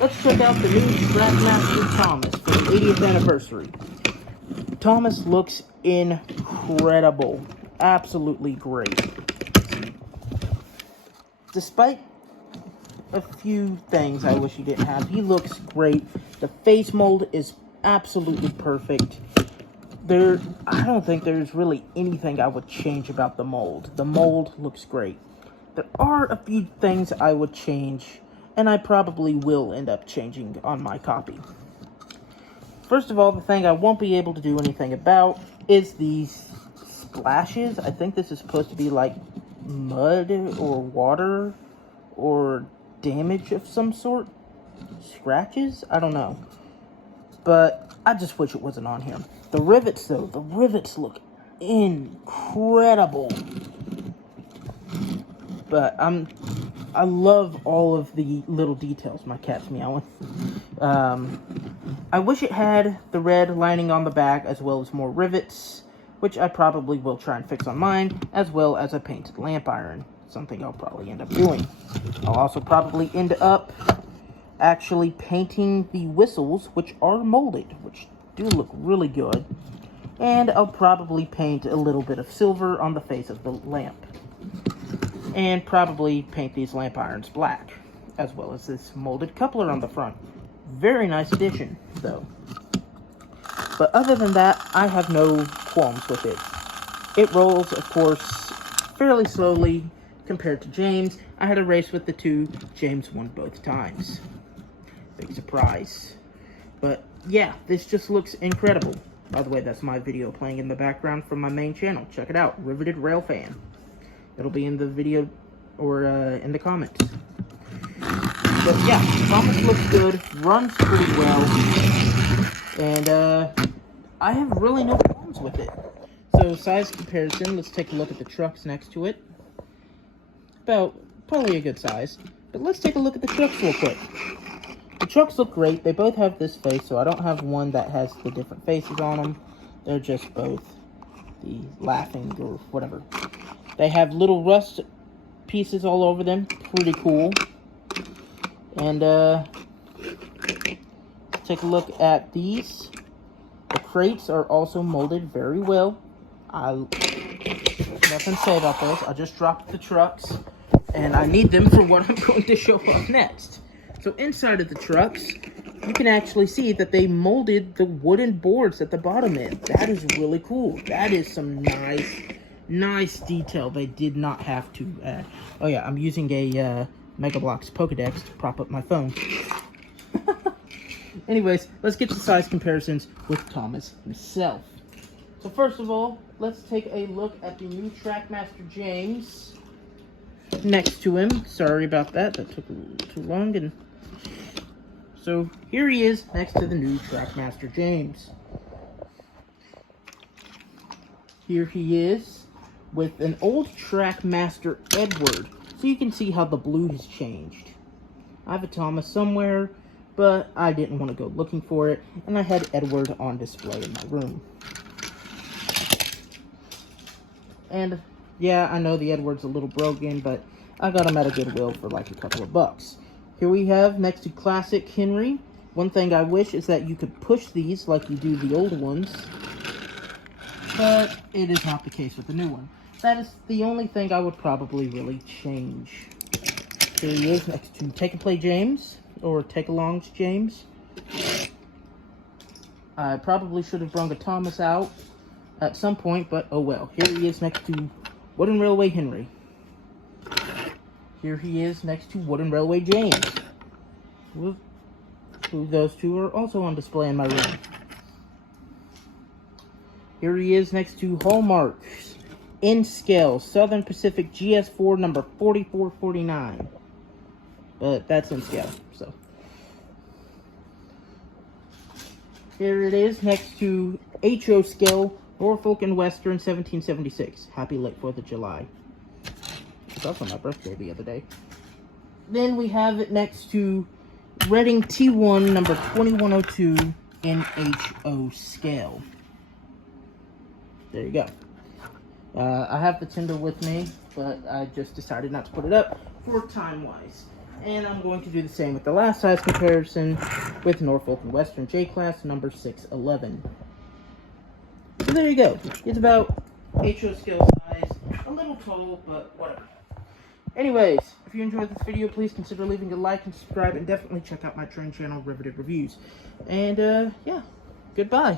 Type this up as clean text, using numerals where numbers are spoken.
let's check out the new Trackmaster Thomas for the 80th anniversary. Thomas looks incredible. Absolutely great. Despite a few things I wish he didn't have, he looks great. The face mold is absolutely perfect. I don't think there's really anything I would change about the mold. The mold looks great. There are a few things I would change, and I probably will end up changing on my copy. First of all, the thing I won't be able to do anything about is these splashes. I think this is supposed to be like mud or water or damage of some sort. Scratches? I don't know. But I just wish it wasn't on here. The rivets, though, the rivets look incredible. But I love all of the little details. My cat's meowing. I wish it had the red lining on the back as well as more rivets, which I probably will try and fix on mine, as well as a painted lamp iron. Something I'll probably end up doing. I'll also probably end up actually painting the whistles, which are molded, which do look really good. And I'll probably paint a little bit of silver on the face of the lamp. And probably paint these lamp irons black, as well as this molded coupler on the front. Very nice addition, though. But other than that, I have no qualms with it. It rolls, of course, fairly slowly compared to James. I had a race with the two. James won both times. Big surprise. But yeah, this just looks incredible. By the way, that's my video playing in the background from my main channel. Check it out, Riveted Rail Fan. It'll be in the video or in the comments. But yeah, Thomas looks good, runs pretty well, and I have really no problems with it. So size comparison, let's take a look at the trucks next to it. About probably a good size. But let's take a look at the trucks real quick. The trucks look great. They both have this face, so I don't have one that has the different faces on them. They're just both the laughing or whatever. They have little rust pieces all over them. Pretty cool. And let's take a look at these. The crates are also molded very well. Nothing to say about those. I just dropped the trucks, and I need them for what I'm going to show up next. So inside of the trucks, you can actually see that they molded the wooden boards at the bottom end. That is really cool. That is some nice detail they did not have to add. Oh yeah, I'm using a Mega Bloks Pokedex to prop up my phone. Anyways, let's get to size comparisons with Thomas himself. So first of all, let's take a look at the new Trackmaster James next to him. Sorry about that. That took a little too long. And so here he is next to the new Trackmaster James. Here he is with an old Trackmaster Edward. So you can see how the blue has changed. I have a Thomas somewhere, but I didn't want to go looking for it, and I had Edward on display in my room. And yeah, I know the Edward's a little broken, but I got him at a Goodwill for like a couple of bucks. Here we have, next to Classic Henry. One thing I wish is that you could push these like you do the old ones, but it is not the case with the new one. That is the only thing I would probably really change. Here he is next to Take and Play James, or Take Alongs James. I probably should have brung a Thomas out at some point, but oh well. Here he is next to Wooden Railway Henry. Here he is next to Wooden Railway James. Those two are also on display in my room. Here he is next to Hallmark's in scale Southern Pacific GS4 number 4449. But that's in scale, so. Here it is next to HO scale Norfolk and Western 1776. Happy late 4th of July. That was on my birthday the other day. Then we have it next to Reading T1 number 2102 in HO scale. There you go. I have the Tinder with me, but I just decided not to put it up for time-wise. And I'm going to do the same with the last size comparison with Norfolk and Western J-Class number 611. So there you go. It's about HO scale size. A little tall, but whatever. Anyways, if you enjoyed this video, please consider leaving a like and subscribe, and definitely check out my train channel, Riveted Reviews. And, yeah, goodbye.